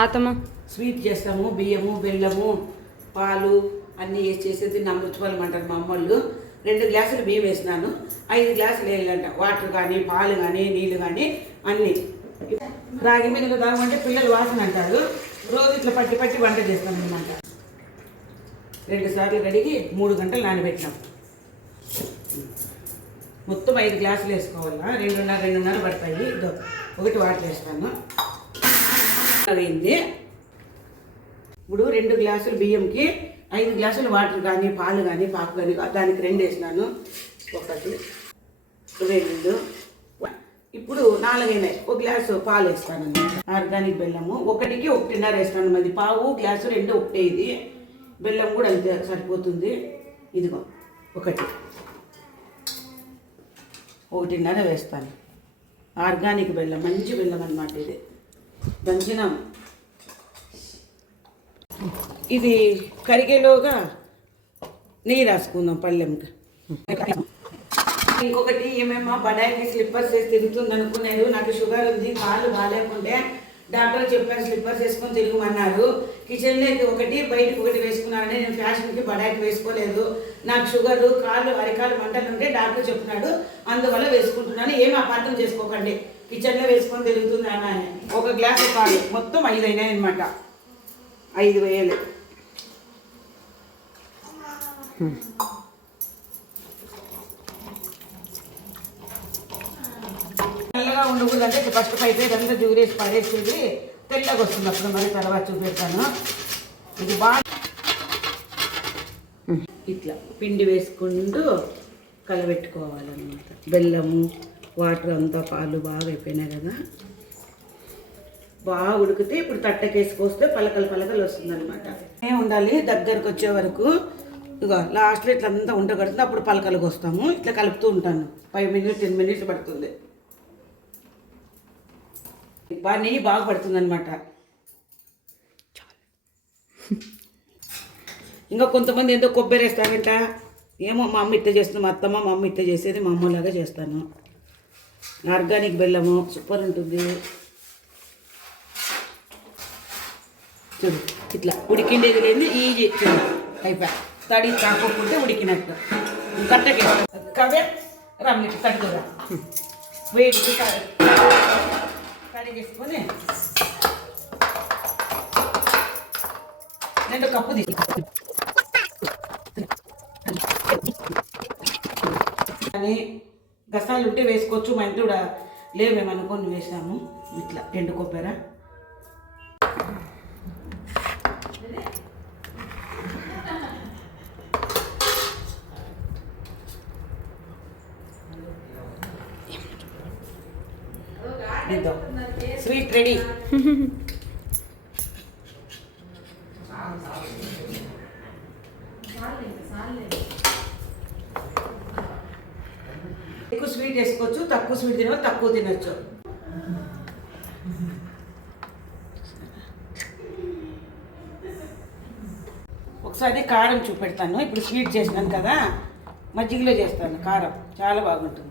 ఆతమ్మ sweet చేస్తాము బియ్యము బెల్లము పాలు అన్నీ వేసి చేసేది నా ముచ్చుపల్లం అంటారు మా అమ్మళ్ళు. రెండు గ్లాసులు బియ్యం వేసినాను. ఐదు గ్లాసులు వేయాలంట వాటర్ కానీ పాలు కానీ నీళ్ళు కానీ అన్నీ. రాగి మీద తాగమంటే పిల్లలు వాసన అంటారు. రోజు ఇట్లా పట్టి పట్టి వంట చేస్తాం అనమాట రెండు సార్లు కడిగి మూడు గంటలు నానబెట్టినాం. మొత్తం ఐదు గ్లాసులు వేసుకోవాలా? రెండున్నర రెండున్నర పడతాయి. ఒకటి వాటర్ వేస్తాను. అయింది ఇప్పుడు రెండు గ్లాసులు బియ్యంకి ఐదు గ్లాసులు వాటర్ కానీ పాలు కానీ పాకు కానీ దానికి రెండు వేసినాను. ఒకటి రెండు ఇప్పుడు నాలుగైనాయి. ఒక గ్లాసు పాలు వేస్తాను ఆర్గానిక్ బెల్లము. ఒకటికి ఒకటిన్నర వేస్తాను మరి పావు గ్లాసు రెండు ఒకటే ఇది. బెల్లం కూడా అంతే సరిపోతుంది. ఇదిగో ఒకటి. ఒకటిన్నర వేస్తాను. ఆర్గానిక్ బెల్లం మంచి బెల్లం అనమాట ఇది. దంచినాం. ఇది కరిగేలోగా నెయ్యి రాసుకుందాం పళ్ళెంకి. ఇంకొకటి ఏమేమో బడాయికి స్లిప్పర్స్ వేసి తిరుగుతుంది అనుకున్నారు నాకు షుగర్ ఉంది కాళ్ళు బాగాలేకుంటే డాక్టర్ చెప్పారు స్లిప్పర్స్ వేసుకొని తిరగమన్నారు. కిచెన్లోకి ఒకటి బయటకు ఒకటి వేసుకున్నారని నేను ఫ్యాషన్కి బడాయికి వేసుకోలేదు. నాకు షుగర్ కాళ్ళు అరికాలు మంటలు ఉంటే డాక్టర్ చెప్తున్నాడు అందువల్ల వేసుకుంటున్నాను. ఏం అపార్థం చేసుకోకండి. కిచెన్లో వేసుకొని తిరుగుతుంది అన్న ఒక గ్లాస్ పాలు. మొత్తం ఐదు అయినాయి అనమాట ఐదు వేలు. ఉండకూడదంటే ఉండకూడదు ఫస్ట్ పైపు ఇదంతా జూరేసి పడేసేది తెల్లగా వస్తుంది అప్పుడు మరి తర్వాత చూపెడతాను. ఇది బాగా ఇట్లా పిండి వేసుకుంటూ కలబెట్టుకోవాలన్నమాట. బెల్లము వాటర్ అంతా పాలు బాగా అయిపోయినాయి కదా. బాగా ఉడికితే ఇప్పుడు తట్టకేసుకొస్తే పలకలు పలకలు వస్తుందన్నమాట. ఏం ఉండాలి? దగ్గరకు వచ్చే వరకు. ఇక లాస్ట్లో ఇట్లా అంతా ఉండకడుతుంది అప్పుడు పలకలకు వస్తాము. ఇట్లా కలుపుతూ ఉంటాను. ఫైవ్ మినిట్స్ టెన్ మినిట్స్ పడుతుంది. బాగా నెయ్యి బాగా పడుతుంది అనమాట ఇంకా కొంతమంది ఏందో కొబ్బరి వేస్తారంట. ఏమో మా అమ్మ ఇట్ట చేస్తుంది మా అత్తమ్మ మా అమ్మ ఇట్ట చేసేది మా అమ్మలాగా చేస్తాను. ఆర్గానిక్ బెల్లము సూపర్ ఉంటుంది. చూడు ఇట్లా ఉడికిండేది లేదు ఈజీ. చూడు అయిపోయా. తడి తాకోకుంటే ఉడికినట్టు. కట్టకే కవే రమ్మి తడుగురా వేడి. కడి చేసుకొని రెండు కప్పు తీసుకొని కానీ గసాలు ఉంటే వేసుకోవచ్చు మా ఇంట్లో కూడా లేవు వేసాము. ఇట్లా ఎండు కొబ్బరి. స్వీట్ రెడీ ఎక్కువ స్వీట్ వేసుకోవచ్చు తక్కువ స్వీట్ తినవచ్చు తక్కువ తినచ్చు. ఒకసారి కారం చూపెడతాను ఇప్పుడు స్వీట్ చేసినాను కదా మజ్జిగలో చేస్తాను కారం చాలా బాగుంటుంది.